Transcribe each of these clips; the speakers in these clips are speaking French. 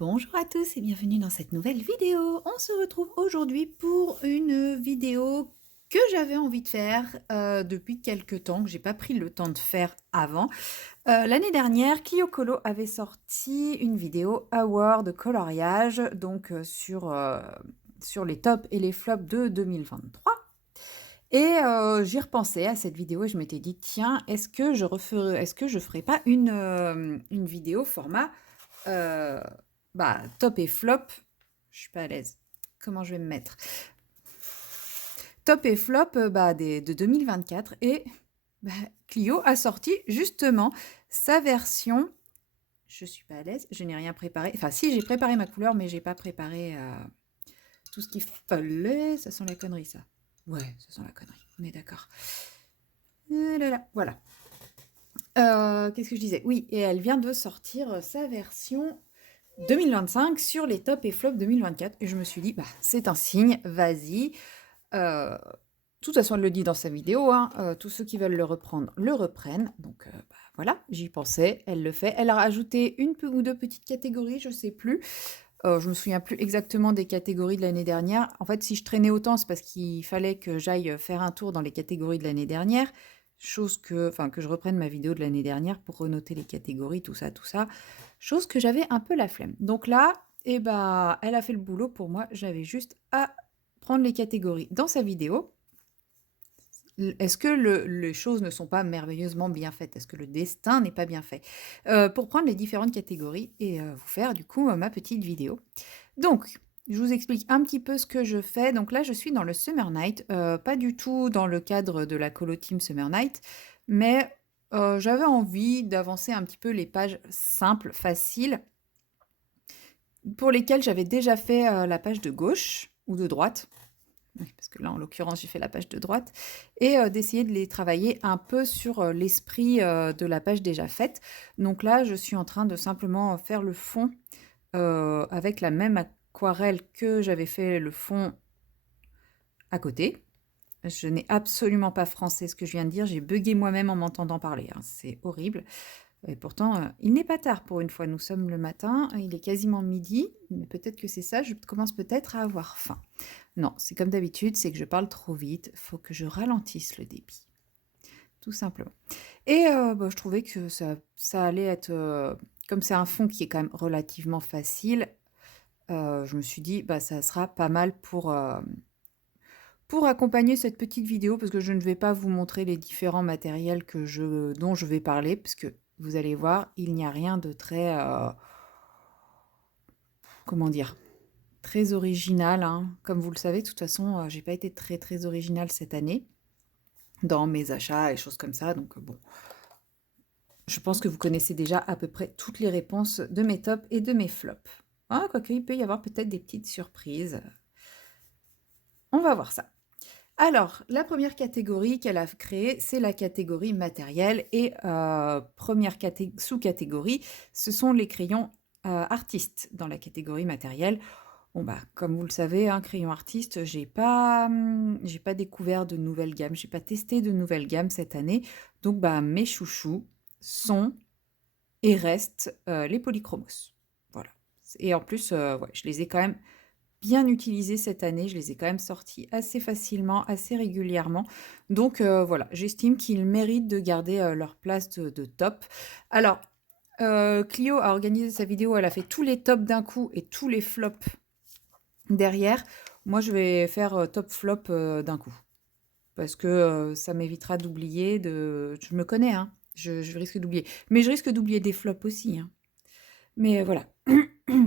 Bonjour à tous et bienvenue dans cette nouvelle vidéo. On se retrouve aujourd'hui pour une vidéo que j'avais envie de faire depuis quelques temps, que j'ai pas pris le temps de faire avant. L'année dernière, Clio Colo avait sorti une vidéo Hour de coloriage, donc sur les tops et les flops de 2023. Et j'y repensais à cette vidéo et je m'étais dit, tiens, est-ce que je ferais pas une vidéo format Heu, top et flop, je suis pas à l'aise. Comment je vais me mettre? Top et flop, des de 2024 et bah, Clio a sorti justement sa version je suis pas à l'aise, je n'ai rien préparé. Enfin si, j'ai préparé ma couleur, mais j'ai pas préparé, tout ce qu'il fallait. Ça sent la connerie ça. Ouais, ça sent la connerie, on est d'accord. Là là, voilà. Qu'est-ce que je disais? Oui, et elle vient de sortir, sa version 2025 sur les tops et flops 2024 et je me suis dit: «Bah, c'est un signe, vas-y». De toute façon, elle le dit dans sa vidéo, hein, tous ceux qui veulent le reprendre, le reprennent. Donc voilà, j'y pensais, elle le fait. Elle a rajouté une ou 2 petites catégories, je sais plus. Je me souviens plus exactement des catégories de l'année dernière. En fait, si je traînais autant, c'est parce qu'il fallait que j'aille, faire un tour dans les catégories de l'année dernière, que je reprenne ma vidéo de l'année dernière pour renoter les catégories, tout ça, chose que j'avais un peu la flemme. Donc là, eh bah, elle a fait le boulot pour moi, j'avais juste à prendre les catégories dans sa vidéo. Est-ce que les choses ne sont pas merveilleusement bien faites? Est-ce que le destin n'est pas bien fait? Pour prendre les différentes catégories et vous faire du coup, ma petite vidéo. Donc, je vous explique un petit peu ce que je fais. Donc là, je suis dans le Summer Night, pas du tout dans le cadre de la colo team Summer Night, mais j'avais envie d'avancer un petit peu les pages simples, faciles, pour lesquelles j'avais déjà fait, la page de gauche ou de droite. Oui, parce que là, en l'occurrence, j'ai fait la page de droite et d'essayer de les travailler un peu sur, l'esprit, de la page déjà faite. Donc là, je suis en train de simplement faire le fond, avec la même aquarelle que j'avais fait le fond à côté. Je n'ai absolument pas français ce que je viens de dire, j'ai buggé moi-même en m'entendant parler, hein, c'est horrible et pourtant, il n'est pas tard pour une fois. Nous sommes le matin, il est quasiment midi, mais peut-être que c'est ça, je commence peut-être à avoir faim. Non, c'est comme d'habitude, c'est que je parle trop vite, faut que je ralentisse le débit, tout simplement. Et je trouvais que ça allait être, comme c'est un fond qui est quand même relativement facile, je me suis dit: «Bah, ça sera pas mal pour accompagner cette petite vidéo», parce que je ne vais pas vous montrer les différents matériels dont je vais parler, parce que vous allez voir, il n'y a rien de très, comment dire? Très original, hein. Comme vous le savez, de toute façon, j'ai pas été très, très originale cette année. Dans mes achats et choses comme ça, donc bon, je pense que vous connaissez déjà à peu près toutes les réponses de mes tops et de mes flops. Ah, quoique, il peut y avoir peut-être des petites surprises. On va voir ça. Alors, la première catégorie qu'elle a créée, c'est la catégorie matériel et 1re sous-catégorie, ce sont les crayons, artistes dans la catégorie matériel. Bon, bah, comme vous le savez, hein, crayon artiste, j'ai pas découvert de nouvelles gammes, j'ai pas testé de nouvelles gammes cette année. Donc, bah, mes chouchous sont et restent, les polychromos. Voilà. Et en plus, ouais, je les ai quand même bien utilisés cette année. Je les ai quand même sortis assez facilement, assez régulièrement. Donc, voilà, j'estime qu'ils méritent de garder, leur place de top. Alors, Clio a organisé sa vidéo, elle a fait tous les tops d'un coup et tous les flops derrière. Moi, je vais faire, top flop, d'un coup. Parce que, ça m'évitera d'oublier je me connais, hein, je risque d'oublier. Mais je risque d'oublier des flops aussi, hein. Mais voilà.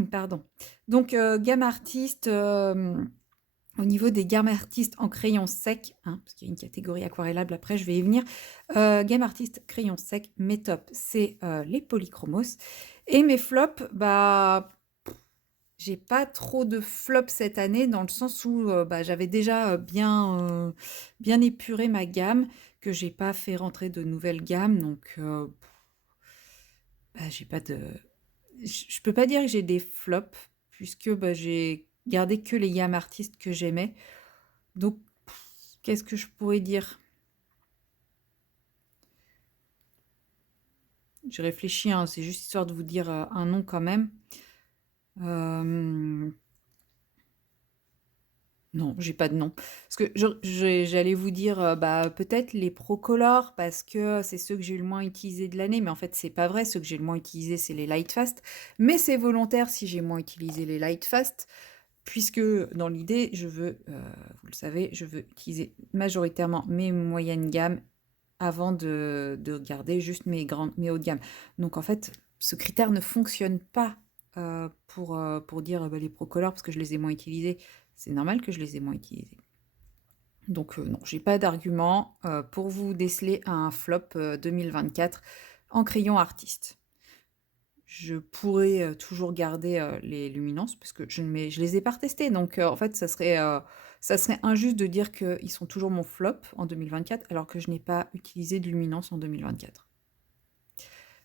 Pardon. Donc, gamme artiste, au niveau des gammes artistes en crayon sec, hein, parce qu'il y a une catégorie aquarellable après, je vais y venir. Gamme artiste crayon sec, mes tops, c'est, les polychromos et mes flops, bah j'ai pas trop de flops cette année dans le sens où, j'avais déjà, bien épuré ma gamme, que j'ai pas fait rentrer de nouvelles gammes donc j'ai pas de je peux pas dire que j'ai des flops puisque, j'ai gardé que les gammes artistes que j'aimais donc qu'est-ce que je pourrais dire? Je réfléchis, hein, c'est juste histoire de vous dire, un nom quand même. Hem, non, j'ai pas de nom. Parce que j'allais vous dire, bah, peut-être les Procolor parce que c'est ceux que j'ai le moins utilisés de l'année, mais en fait, c'est pas vrai. Ceux que j'ai le moins utilisés, c'est les Lightfast. Mais c'est volontaire si j'ai moins utilisé les Lightfast, puisque dans l'idée, je veux, vous le savez, je veux utiliser majoritairement mes moyennes gammes avant de garder juste mes hauts de gamme. Donc en fait, ce critère ne fonctionne pas pour dire bah, les Procolor parce que je les ai moins utilisés. C'est normal que je les ai moins utilisés. Donc non, j'ai pas d'argument pour vous déceler un flop 2024 en crayon artiste. Je pourrais toujours garder les luminances parce que je les ai pas retestés. Donc en fait, ça serait injuste de dire qu'ils sont toujours mon flop en 2024 alors que je n'ai pas utilisé de luminance en 2024.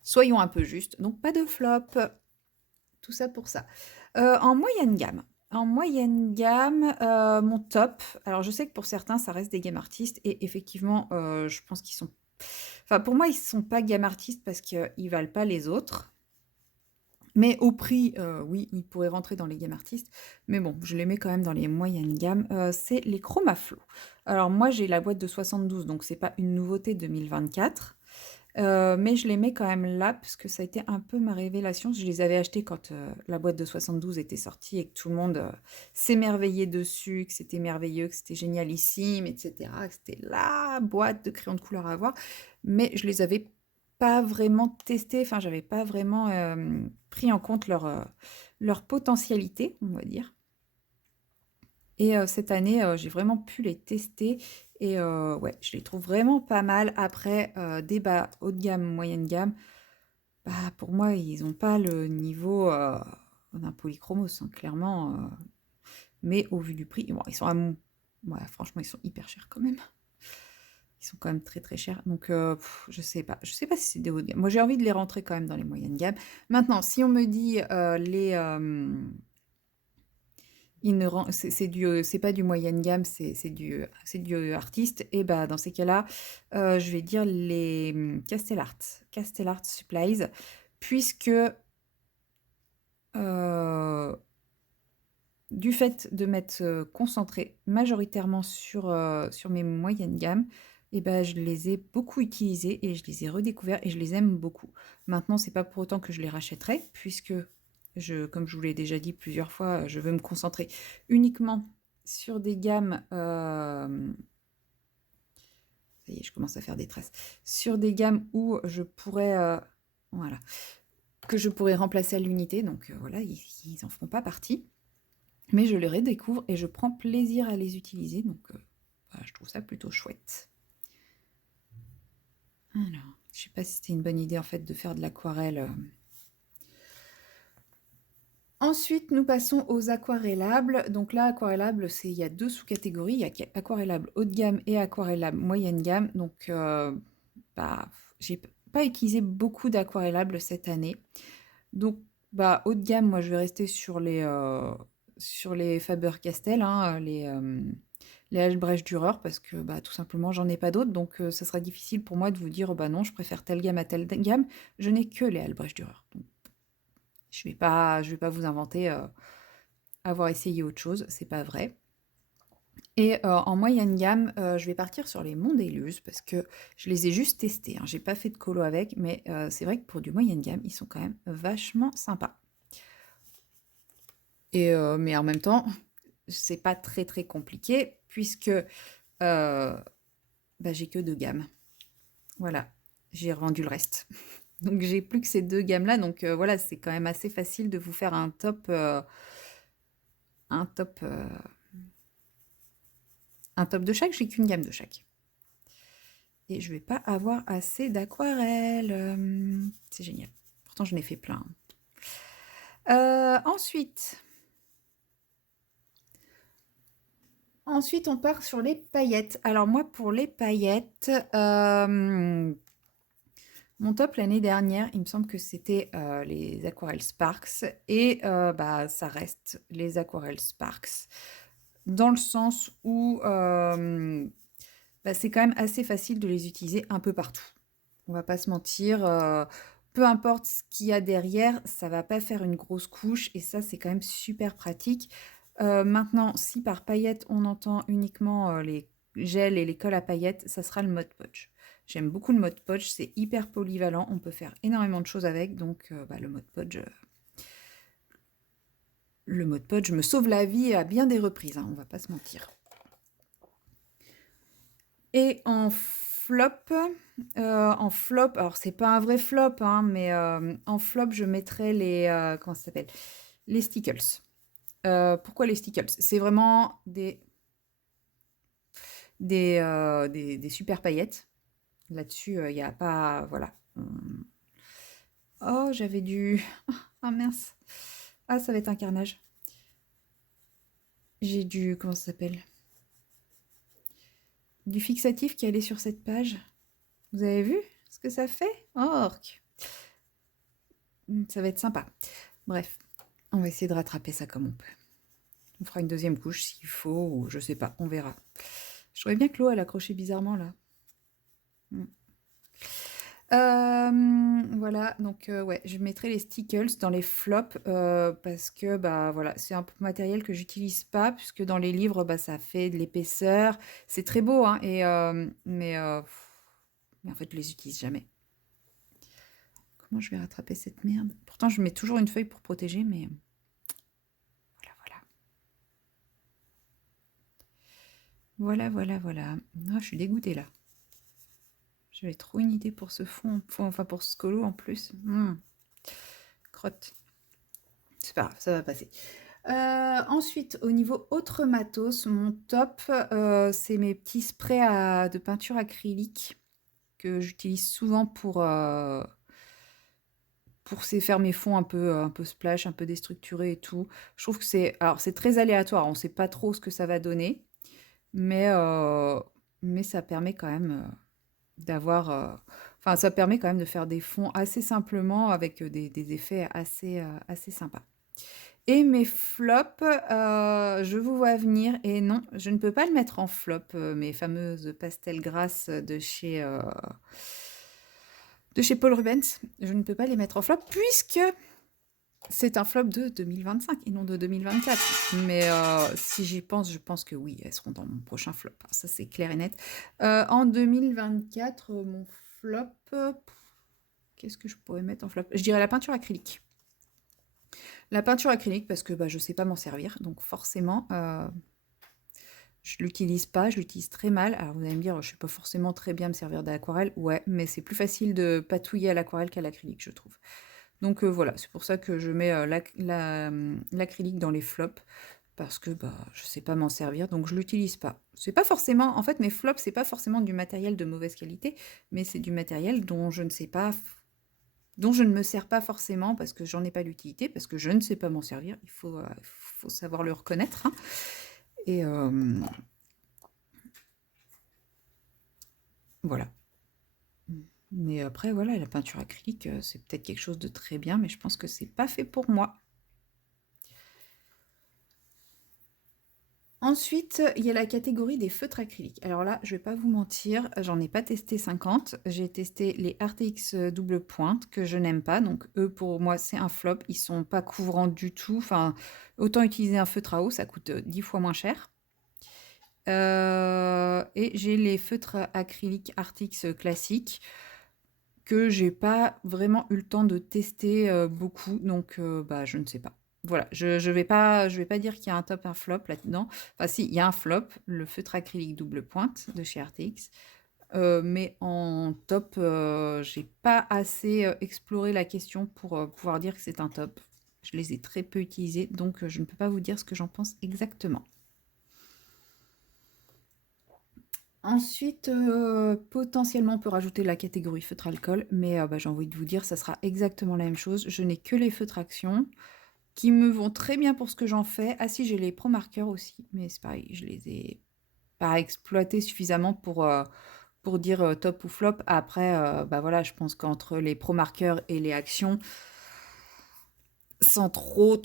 Soyons un peu justes, donc pas de flop. Tout ça pour ça. En moyenne gamme. En moyenne gamme, mon top. Alors je sais que pour certains, ça reste des game artistes et effectivement, je pense qu'ils sont. Enfin, pour moi, ils sont pas game artistes parce qu'ils valent pas les autres. Mais au prix, oui, ils pourraient rentrer dans les game artistes. Mais bon, je les mets quand même dans les moyennes gammes. C'est les Chromaflow. Alors moi, j'ai la boîte de 72, donc c'est pas une nouveauté 2024. Mais je les mets quand même là parce que ça a été un peu ma révélation. Je les avais achetés quand la boîte de 72 était sortie et que tout le monde s'émerveillait dessus, que c'était merveilleux, que c'était génialissime, etc. Que c'était la boîte de crayons de couleur à avoir. Mais je les avais pas vraiment testés, enfin, j'avais pas vraiment pris en compte leur potentialité, on va dire. Et cette année, j'ai vraiment pu les tester et ouais, je les trouve vraiment pas mal. Après, débat haut de gamme, moyenne gamme, bah, pour moi, ils ont pas le niveau d'un Polychromos, hein, clairement. Mais au vu du prix, bon, ils sont à mon... Ouais, franchement, ils sont hyper chers quand même. Ils sont quand même très très chers. Donc, je sais pas. Je sais pas si c'est des hauts de gamme. Moi, j'ai envie de les rentrer quand même dans les moyennes gammes. Maintenant, si on me dit c'est pas du moyenne gamme, c'est du artiste. Et bah dans ces cas-là, je vais dire les Castellart Supplies, puisque euh, du fait de m'être concentrée majoritairement sur mes moyennes gammes, et ben je les ai beaucoup utilisés et je les ai redécouverts et je les aime beaucoup. Maintenant, c'est pas pour autant que je les rachèterai, puisque comme je vous l'ai déjà dit plusieurs fois, je veux me concentrer uniquement sur des gammes. Ça y est, je commence à faire des traces. Sur des gammes où je pourrais, voilà, que je pourrais remplacer à l'unité. Donc voilà, ils en feront pas partie. Mais je les redécouvre et je prends plaisir à les utiliser, donc bah, je trouve ça plutôt chouette. Alors, je sais pas si c'était une bonne idée en fait de faire de l'aquarelle. Ensuite, nous passons aux aquarellables. Donc là, aquarellables, il y a deux sous-catégories. Il y a aquarellable haut de gamme et aquarellable moyenne gamme. Donc, bah, j'ai pas utilisé beaucoup d'aquarellables cette année. Donc, bah, haut de gamme, moi, je vais rester sur les Faber-Castell, hein, les Albrecht Dürer, parce que bah, tout simplement, j'en ai pas d'autres. Donc, ça sera difficile pour moi de vous dire, bah non, je préfère telle gamme à telle gamme. Je n'ai que les Albrecht Dürer. Donc, je vais pas vous inventer avoir essayé autre chose, c'est pas vrai. Et en moyenne gamme, je vais partir sur les Mondeluz parce que je les ai juste testés, hein. J'ai pas fait de colo avec, mais c'est vrai que pour du moyenne gamme, ils sont quand même vachement sympas. Et mais en même temps, c'est pas très très compliqué puisque bah, j'ai que deux gammes. Voilà, j'ai revendu le reste. Donc j'ai plus que ces deux gammes-là. Donc voilà, c'est quand même assez facile de vous faire un top, un top de chaque. J'ai qu'une gamme de chaque. Et je vais pas avoir assez d'aquarelle. C'est génial. Pourtant, j'en ai fait plein. Ensuite, on part sur les paillettes. Alors moi, pour les paillettes, mon top l'année dernière, il me semble que c'était les aquarelles Sparks. Et bah, ça reste les aquarelles Sparks. Dans le sens où bah, c'est quand même assez facile de les utiliser un peu partout. On va pas se mentir. peu importe ce qu'il y a derrière, ça va pas faire une grosse couche et ça, c'est quand même super pratique. Maintenant, si par paillettes, on entend uniquement, les gels et les colles à paillettes, ça sera le Mod Podge. J'aime beaucoup le Mod Podge, c'est hyper polyvalent, on peut faire énormément de choses avec, donc le Mod Podge me sauve la vie à bien des reprises, hein, on va pas se mentir. Et en flop, alors c'est pas un vrai flop, hein, mais en flop, je mettrais comment ça s'appelle? Les Stickles. Pourquoi les Stickles? C'est vraiment des super paillettes. Là-dessus, il n'y a pas... Voilà. Oh, j'avais du... Ah mince. Ah, ça va être un carnage. J'ai du... Comment ça s'appelle? Du fixatif qui allait sur cette page. Vous avez vu ce que ça fait? Orc. Ça va être sympa. Bref, on va essayer de rattraper ça comme on peut. On fera une deuxième couche s'il faut, ou je sais pas, on verra. Je trouvais bien que l'eau, elle accrochait bizarrement là. Voilà, donc ouais, je mettrai les Stickles dans les flops parce que bah voilà, c'est un matériel que j'utilise pas puisque dans les livres bah ça fait de l'épaisseur, c'est très beau hein mais en fait je les utilise jamais. Comment je vais rattraper cette merde? Pourtant je mets toujours une feuille pour protéger mais voilà. Ah, je suis dégoûtée là. J'avais trop une idée pour ce fond, enfin pour ce colo en plus. Crotte. C'est pas grave, ça va passer. Ensuite, au niveau autre matos, mon top, c'est mes petits sprays de peinture acrylique que j'utilise souvent pour faire mes fonds un peu splash, un peu déstructurés et tout. Je trouve que c'est très aléatoire, on ne sait pas trop ce que ça va donner, mais ça permet quand même ça permet quand même de faire des fonds assez simplement avec des effets assez sympas. Et mes flops, je vous vois venir et non, je ne peux pas le mettre en flop, mes fameuses pastels grasses de chez Paul Rubens. Je ne peux pas les mettre en flop puisque c'est un flop de 2025 et non de 2024. Mais si j'y pense, je pense que oui, elles seront dans mon prochain flop. Ça, c'est clair et net. En 2024, mon flop, qu'est-ce que je pourrais mettre en flop? Je dirais la peinture acrylique. La peinture acrylique, parce que bah, je ne sais pas m'en servir, donc forcément, je ne l'utilise pas, je l'utilise très mal. Alors vous allez me dire, je ne sais pas forcément très bien me servir de l'aquarelle. Ouais, mais c'est plus facile de patouiller à l'aquarelle qu'à l'acrylique, je trouve. Donc voilà, c'est pour ça que je mets l'acrylique dans les flops, parce que bah, je ne sais pas m'en servir, donc je ne l'utilise pas. C'est pas forcément, en fait, mes flops, c'est pas forcément du matériel de mauvaise qualité, mais c'est du matériel dont je ne sais pas dont je ne me sers pas forcément parce que j'en ai pas l'utilité, parce que je ne sais pas m'en servir. Il faut savoir le reconnaître. Hein. Et voilà. Mais après, voilà, la peinture acrylique, c'est peut-être quelque chose de très bien, mais je pense que c'est pas fait pour moi. Ensuite, il y a la catégorie des feutres acryliques. Alors là, je vais pas vous mentir, j'en ai pas testé 50. J'ai testé les RTX double pointe que je n'aime pas. Donc eux, pour moi, c'est un flop. Ils sont pas couvrants du tout. Enfin, autant utiliser un feutre à eau, ça coûte 10 fois moins cher. Et j'ai les feutres acryliques Artix classiques que j'ai pas vraiment eu le temps de tester beaucoup. Donc, bah, je ne sais pas. Voilà, je vais pas dire qu'il y a un top, un flop là-dedans. Enfin, si, il y a un flop, le feutre acrylique double pointe de chez RTX. Mais en top, j'ai pas assez exploré la question pour pouvoir dire que c'est un top. Je les ai très peu utilisés, donc je ne peux pas vous dire ce que j'en pense exactement. Ensuite, potentiellement, on peut rajouter la catégorie feutre alcool, mais bah, j'ai envie de vous dire, ça sera exactement la même chose. Je n'ai que les feutres action qui me vont très bien pour ce que j'en fais. Ah si, j'ai les Pro Markers aussi, mais c'est pareil, je les ai pas exploités suffisamment pour dire top ou flop. Après, bah voilà, je pense qu'entre les Pro Markers et les actions, sans trop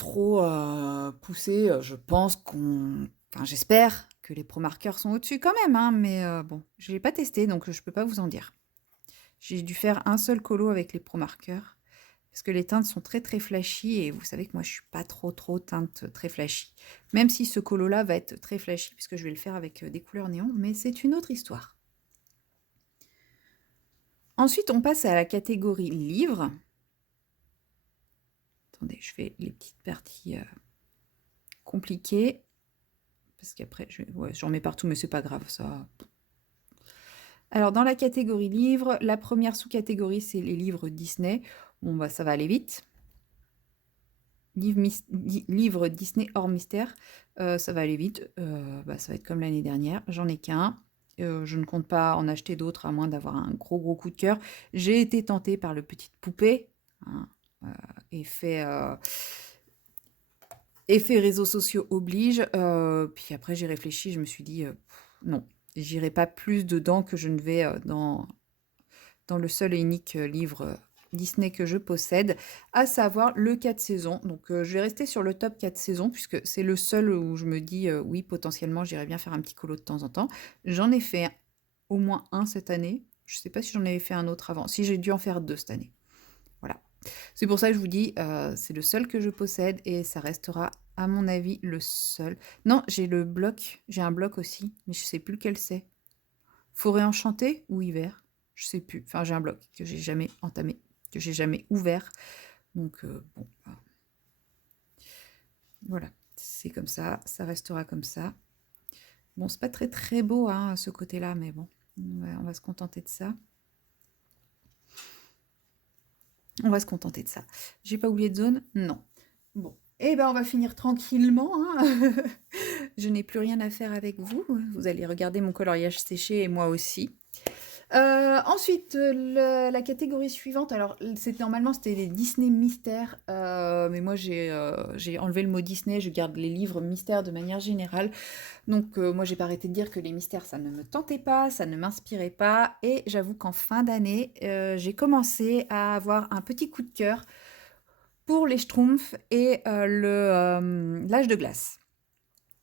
pousser, je pense qu'on... Enfin, j'espère que les Pro Markers sont au-dessus quand même, hein, mais bon, je l'ai pas testé, donc je peux pas vous en dire. J'ai dû faire un seul colo avec les Pro Markers. Parce que les teintes sont très très flashy et vous savez que moi je suis pas trop teinte très flashy. Même si ce colo-là va être très flashy puisque je vais le faire avec des couleurs néon, mais c'est une autre histoire. Ensuite, on passe à la catégorie livres. Attendez, je fais les petites parties compliquées. Parce qu'après, j'en mets partout, mais c'est pas grave, ça. Alors, dans la catégorie livres, la première sous-catégorie, c'est les livres Disney. Bon, bah, ça va aller vite. Livre Disney hors mystère, ça va aller vite. Bah, ça va être comme l'année dernière. J'en ai qu'un. Je ne compte pas en acheter d'autres à moins d'avoir un gros coup de cœur. J'ai été tentée par le Petite Poupée, hein, effet, effet réseaux sociaux oblige. Puis après, j'ai réfléchi, je me suis dit, non, j'irai pas plus dedans que je ne vais dans le seul et unique livre Disney que je possède, à savoir le 4 saisons. Donc je vais rester sur le top 4 saisons, puisque c'est le seul où je me dis, oui, potentiellement, j'irais bien faire un petit colo de temps en temps. J'en ai fait au moins un cette année. Je ne sais pas si j'en avais fait un autre avant. Si j'ai dû en faire deux cette année. Voilà. C'est pour ça que je vous dis, c'est le seul que je possède et ça restera, à mon avis, le seul. Non, j'ai le bloc, j'ai un bloc aussi, mais je sais plus lequel c'est. Forêt enchantée ou hiver? Je sais plus. Enfin, j'ai un bloc que j'ai jamais entamé, que j'ai jamais ouvert. Donc, bon, voilà. C'est comme ça restera comme ça. Bon, c'est pas très beau, hein, ce côté-là, mais bon, on va se contenter de ça. On va se contenter de ça. J'ai pas oublié de zone? Non. Bon. Eh ben, on va finir tranquillement, hein. Je n'ai plus rien à faire avec vous. Vous allez regarder mon coloriage séché et moi aussi. Ensuite, la catégorie suivante, alors normalement c'était les Disney mystères, mais moi j'ai enlevé le mot Disney, je garde les livres mystères de manière générale. Donc moi j'ai pas arrêté de dire que les mystères ça ne me tentait pas, ça ne m'inspirait pas, et j'avoue qu'en fin d'année, j'ai commencé à avoir un petit coup de cœur pour les Schtroumpfs et l'âge de glace.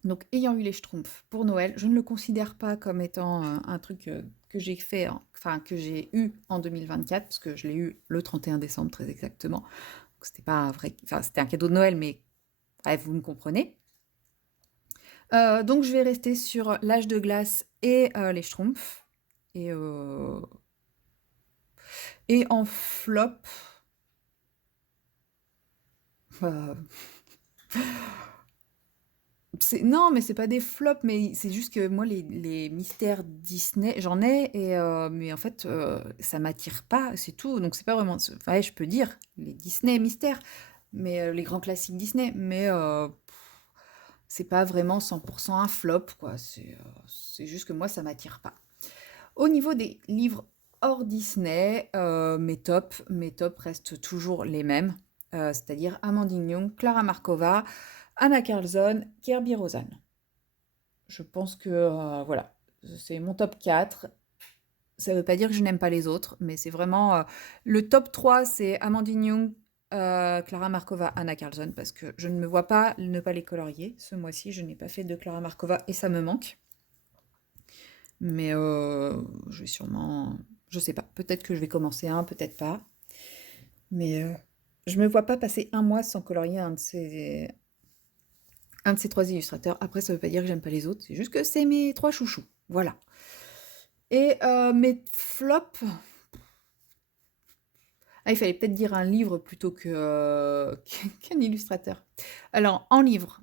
Donc, ayant eu les Schtroumpfs pour Noël, je ne le considère pas comme étant un truc que j'ai fait, enfin que j'ai eu en 2024, parce que je l'ai eu le 31 décembre très exactement. Donc, c'était pas un vrai, enfin c'était un cadeau de Noël, mais bref, vous me comprenez. Donc, je vais rester sur l'âge de glace et les Schtroumpfs. Et en flop, euh, non, mais c'est pas des flops, mais c'est juste que moi, les mystères Disney, j'en ai, mais en fait, ça m'attire pas, c'est tout. Donc, c'est pas vraiment. Enfin, ouais, je peux dire les Disney mystères, mais les grands classiques Disney, mais c'est pas vraiment 100% un flop, quoi. C'est juste que moi, ça m'attire pas. Au niveau des livres hors Disney, mes tops restent toujours les mêmes, c'est-à-dire Amandine Young, Clara Markova, Anna Carlson, Kirby Rosen. Je pense que voilà, c'est mon top 4. Ça ne veut pas dire que je n'aime pas les autres, mais c'est vraiment le top 3, c'est Amandine Young, Clara Markova, Anna Carlson, parce que je ne me vois pas ne pas les colorier. Ce mois-ci, je n'ai pas fait de Clara Markova et ça me manque. Mais je vais sûrement, je sais pas, peut-être que je vais commencer un, peut-être pas. Mais je me vois pas passer un mois sans colorier un de ces trois illustrateurs. Après, ça veut pas dire que j'aime pas les autres, c'est juste que c'est mes trois chouchous. Voilà. Et mes flops. Ah, il fallait peut-être dire un livre plutôt que qu'un illustrateur. Alors, en livre.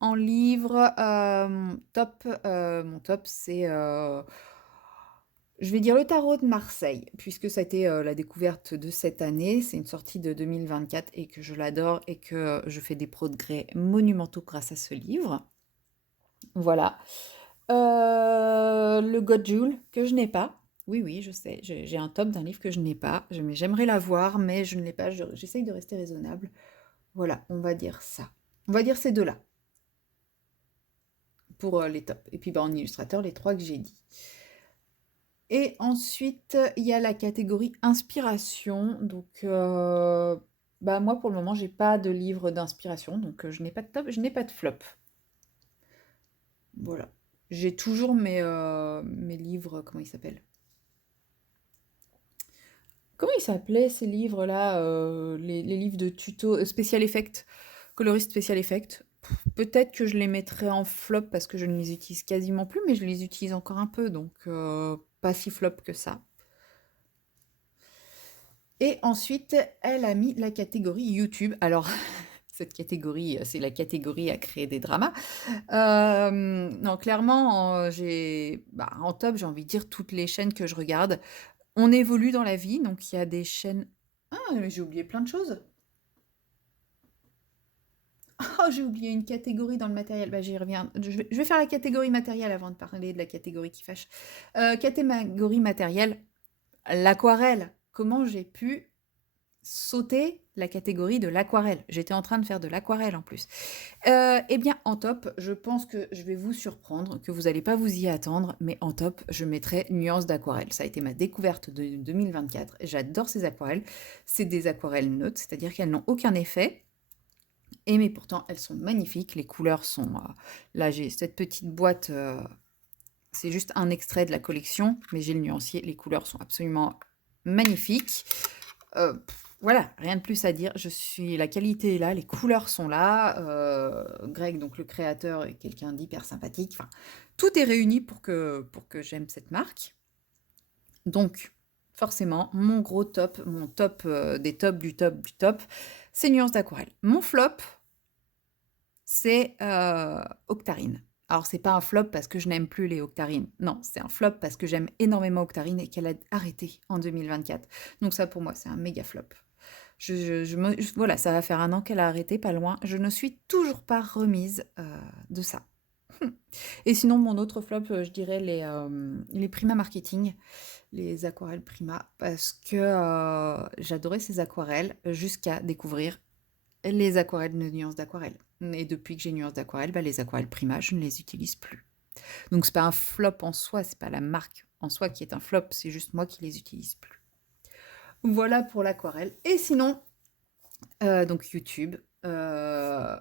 En livre, mon top, c'est, je vais dire le tarot de Marseille, puisque ça a été la découverte de cette année. C'est une sortie de 2024 et que je l'adore et que je fais des progrès monumentaux grâce à ce livre. Voilà. Le Godjoul, que je n'ai pas. Oui, oui, je sais, j'ai un top d'un livre que je n'ai pas. J'aimerais l'avoir, mais je ne l'ai pas. J'essaye de rester raisonnable. Voilà, on va dire ça. On va dire ces deux-là pour les tops. Et puis bah, en illustrateur, les trois que j'ai dit. Et ensuite, il y a la catégorie inspiration. Donc, bah, moi, pour le moment, j'ai pas de livre d'inspiration. Donc, je n'ai pas de top, je n'ai pas de flop. Voilà. J'ai toujours mes livres, comment ils s'appellent? Comment ils s'appelaient ces livres-là, les livres de tuto Special Effect, coloriste Special Effect? Peut-être que je les mettrai en flop parce que je ne les utilise quasiment plus, mais je les utilise encore un peu, donc pas si flop que ça. Et ensuite, elle a mis la catégorie YouTube. Alors, cette catégorie, c'est la catégorie à créer des dramas. Non, clairement, en top, j'ai envie de dire toutes les chaînes que je regarde. On évolue dans la vie, donc il y a des chaînes. Ah, mais j'ai oublié plein de choses. Oh, j'ai oublié une catégorie dans le matériel. Bah, j'y reviens. Je vais faire la catégorie matériel avant de parler de la catégorie qui fâche. Catégorie matériel, l'aquarelle. Comment j'ai pu sauter la catégorie de l'aquarelle? J'étais en train de faire de l'aquarelle en plus. Eh bien, en top, je pense que je vais vous surprendre, que vous n'allez pas vous y attendre, mais en top, je mettrai nuances d'aquarelle. Ça a été ma découverte de 2024. J'adore ces aquarelles. C'est des aquarelles neutres, c'est-à-dire qu'elles n'ont aucun effet. Et mais pourtant, elles sont magnifiques. Les couleurs sont... là, j'ai cette petite boîte. C'est juste un extrait de la collection, mais j'ai le nuancier. Les couleurs sont absolument magnifiques. Voilà, rien de plus à dire. La qualité est là, les couleurs sont là. Greg, donc le créateur, est quelqu'un d'hyper sympathique. Enfin, tout est réuni pour que j'aime cette marque. Donc, forcément, mon gros top, mon top des tops du top du top, c'est Nuance d'aquarelle. Mon flop, c'est Octarine. Alors, c'est pas un flop parce que je n'aime plus les Octarines. Non, c'est un flop parce que j'aime énormément Octarine et qu'elle a arrêté en 2024. Donc ça, pour moi, c'est un méga flop. Voilà, ça va faire 1 an qu'elle a arrêté, pas loin. Je ne suis toujours pas remise de ça. Et sinon, mon autre flop, je dirais les Prima Marketing, les aquarelles Prima, parce que j'adorais ces aquarelles jusqu'à découvrir les aquarelles de nuances d'aquarelle. Et depuis que j'ai nuances d'aquarelle, bah, les aquarelles Prima, je ne les utilise plus. Donc c'est pas un flop en soi, c'est pas la marque en soi qui est un flop, c'est juste moi qui les utilise plus. Voilà pour l'aquarelle. Et sinon, donc YouTube. Je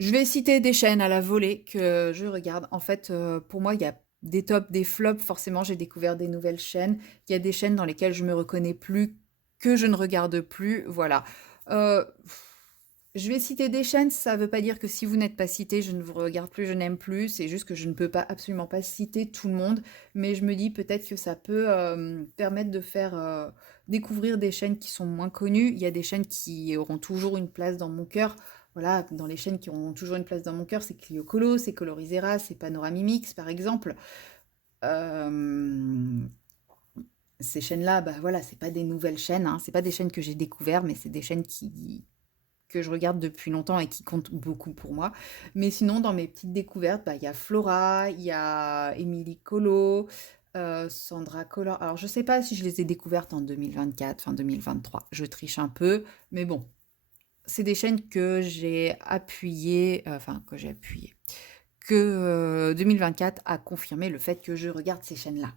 vais citer des chaînes à la volée que je regarde. En fait, pour moi, il y a des tops, des flops. Forcément, j'ai découvert des nouvelles chaînes. Il y a des chaînes dans lesquelles je me reconnais plus, que je ne regarde plus. Voilà. Euh, je vais citer des chaînes. Ça ne veut pas dire que si vous n'êtes pas cité, je ne vous regarde plus, je n'aime plus. C'est juste que je ne peux pas absolument pas citer tout le monde. Mais je me dis peut-être que ça peut permettre de faire découvrir des chaînes qui sont moins connues. Il y a des chaînes qui auront toujours une place dans mon cœur. Voilà, dans les chaînes qui auront toujours une place dans mon cœur, c'est Clio Colo, c'est Colorisera, c'est Panoramimix, par exemple. Euh, Ces chaînes-là, bah voilà, c'est pas des nouvelles chaînes, hein, c'est pas des chaînes que j'ai découvertes, mais c'est des chaînes que je regarde depuis longtemps et qui comptent beaucoup pour moi. Mais sinon, dans mes petites découvertes, bah, il y a Flora, il y a Émilie Colo, Sandra Color. Alors, je sais pas si je les ai découvertes en 2024, fin 2023. Je triche un peu, mais bon, c'est des chaînes que j'ai appuyées, que 2024 a confirmé le fait que je regarde ces chaînes-là.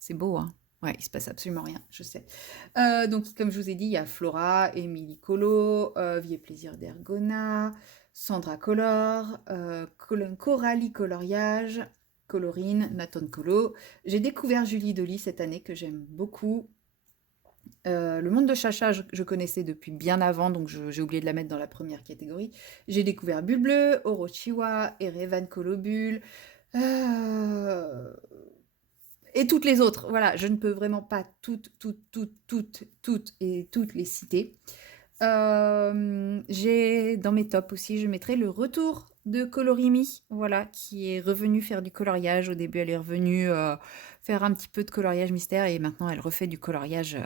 C'est beau, hein? Ouais, il se passe absolument rien, je sais. Donc, comme je vous ai dit, il y a Flora, Émilie Colo, Vie et Plaisir d'Ergona, Sandra Color, Coralie Coloriage, Colorine, Nathan Colo. J'ai découvert Julie Dolly cette année que j'aime beaucoup. Le monde de Chacha, je connaissais depuis bien avant, donc j'ai oublié de la mettre dans la première catégorie. J'ai découvert Bulle Bleue, Orochiwa, Erevan Colobule, euh, et toutes les autres. Voilà, je ne peux vraiment pas toutes les citer. J'ai dans mes tops aussi, je mettrai le retour de Colorimi, voilà, qui est revenue faire du coloriage. Au début, elle est revenue faire un petit peu de coloriage mystère et maintenant elle refait du coloriage.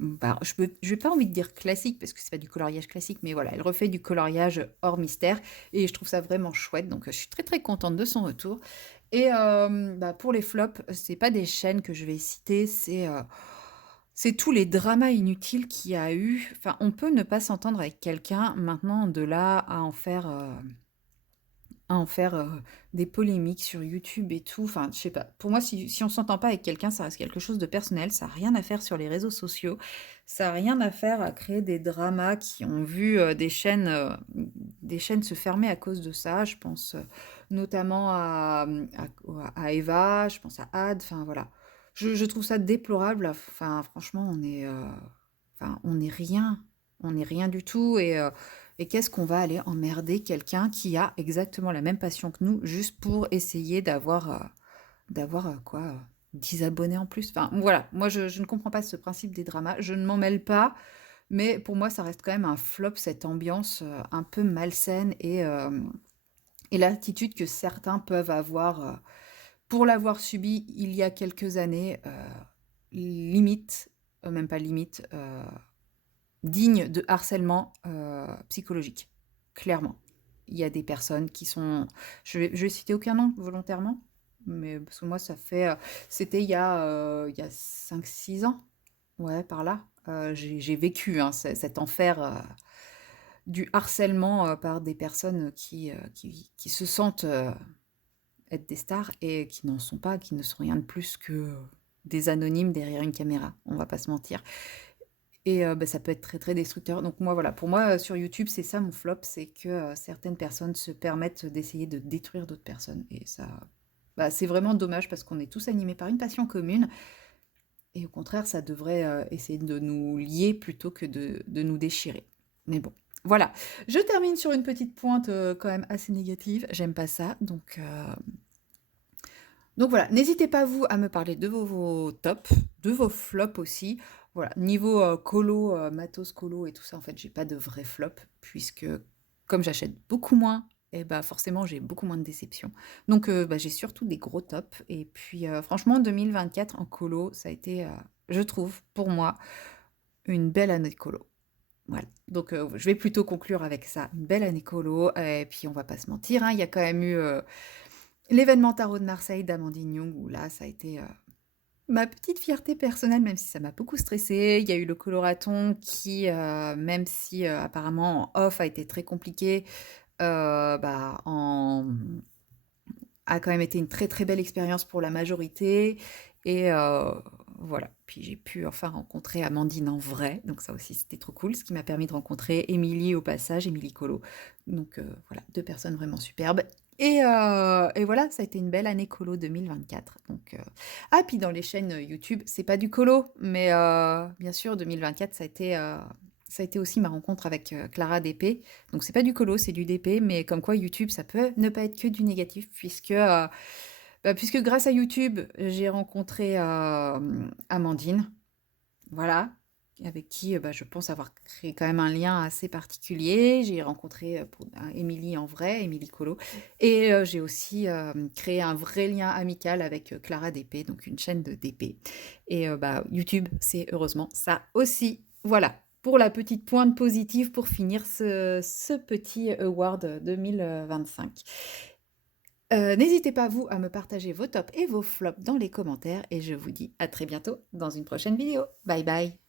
Bah, je n'ai pas envie de dire classique parce que c'est pas du coloriage classique, mais voilà, elle refait du coloriage hors mystère et je trouve ça vraiment chouette. Donc je suis très très contente de son retour. Et bah, pour les flops, c'est pas des chaînes que je vais citer, c'est tous les dramas inutiles qu'il y a eu. Enfin, on peut ne pas s'entendre avec quelqu'un maintenant de là à en faire des polémiques sur YouTube et tout. Enfin, je sais pas. Pour moi, si on s'entend pas avec quelqu'un, ça reste quelque chose de personnel. Ça n'a rien à faire sur les réseaux sociaux. Ça n'a rien à faire à créer des dramas qui ont vu des chaînes se fermer à cause de ça. Je pense notamment à Eva, je pense à Ad. Enfin, voilà. je trouve ça déplorable. Enfin, franchement, enfin, on n'est rien du tout. Et qu'est-ce qu'on va aller emmerder quelqu'un qui a exactement la même passion que nous, juste pour essayer d'avoir quoi, 10 abonnés en plus. Enfin, voilà, moi je ne comprends pas ce principe des dramas. Je ne m'en mêle pas, mais pour moi, ça reste quand même un flop, cette ambiance un peu malsaine et l'attitude que certains peuvent avoir pour l'avoir subi il y a quelques années, limite, même pas limite, digne de harcèlement psychologique, clairement. Il y a des personnes qui sont... je vais citer aucun nom volontairement, mais parce que moi, c'était il y a 5 6 ans, ouais, par là. J'ai vécu hein, cet enfer du harcèlement par des personnes qui se sentent être des stars et qui n'en sont pas, qui ne sont rien de plus que des anonymes derrière une caméra, on va pas se mentir. Et bah, ça peut être très, très destructeur. Donc moi, voilà, pour moi, sur YouTube, c'est ça mon flop, c'est que, certaines personnes se permettent d'essayer de détruire d'autres personnes et ça, bah, c'est vraiment dommage parce qu'on est tous animés par une passion commune et au contraire, ça devrait, essayer de nous lier plutôt que de nous déchirer. Mais bon, voilà. Je termine sur une petite pointe, quand même assez négative. J'aime pas ça, donc voilà, n'hésitez pas vous à me parler de vos tops, de vos flops aussi. Voilà, niveau colo, matos colo et tout ça, en fait, j'ai pas de vrai flop, puisque comme j'achète beaucoup moins, et bah forcément j'ai beaucoup moins de déceptions. Donc bah, j'ai surtout des gros tops. Et puis franchement, 2024 en colo, ça a été, je trouve, pour moi, une belle année de colo. Voilà, donc je vais plutôt conclure avec ça, une belle année colo. Et puis on va pas se mentir, hein, il y a quand même eu l'événement tarot de Marseille d'Amandine Young, où là, ça a été ma petite fierté personnelle, même si ça m'a beaucoup stressée. Il y a eu le coloraton qui, même si apparemment en off a été très compliqué, bah, a quand même été une très très belle expérience pour la majorité. Et voilà. Puis j'ai pu enfin rencontrer Amandine en vrai. Donc ça aussi, c'était trop cool. Ce qui m'a permis de rencontrer Émilie au passage, Émilie Colo. Donc voilà, deux personnes vraiment superbes. Et voilà, ça a été une belle année colo 2024. Donc, ah, puis dans les chaînes YouTube, c'est pas du colo, mais bien sûr, 2024, ça a été aussi ma rencontre avec Clara DP. Donc c'est pas du colo, c'est du DP, mais comme quoi YouTube, ça peut ne pas être que du négatif, puisque grâce à YouTube, j'ai rencontré Amandine, voilà, avec qui bah, je pense avoir créé quand même un lien assez particulier. J'ai rencontré Émilie en vrai, Émilie Colo, et j'ai aussi créé un vrai lien amical avec Clara DP, donc une chaîne de DP. Et bah, YouTube, c'est heureusement ça aussi. Voilà, pour la petite pointe positive pour finir ce petit award 2025. N'hésitez pas, vous, à me partager vos tops et vos flops dans les commentaires et je vous dis à très bientôt dans une prochaine vidéo. Bye bye!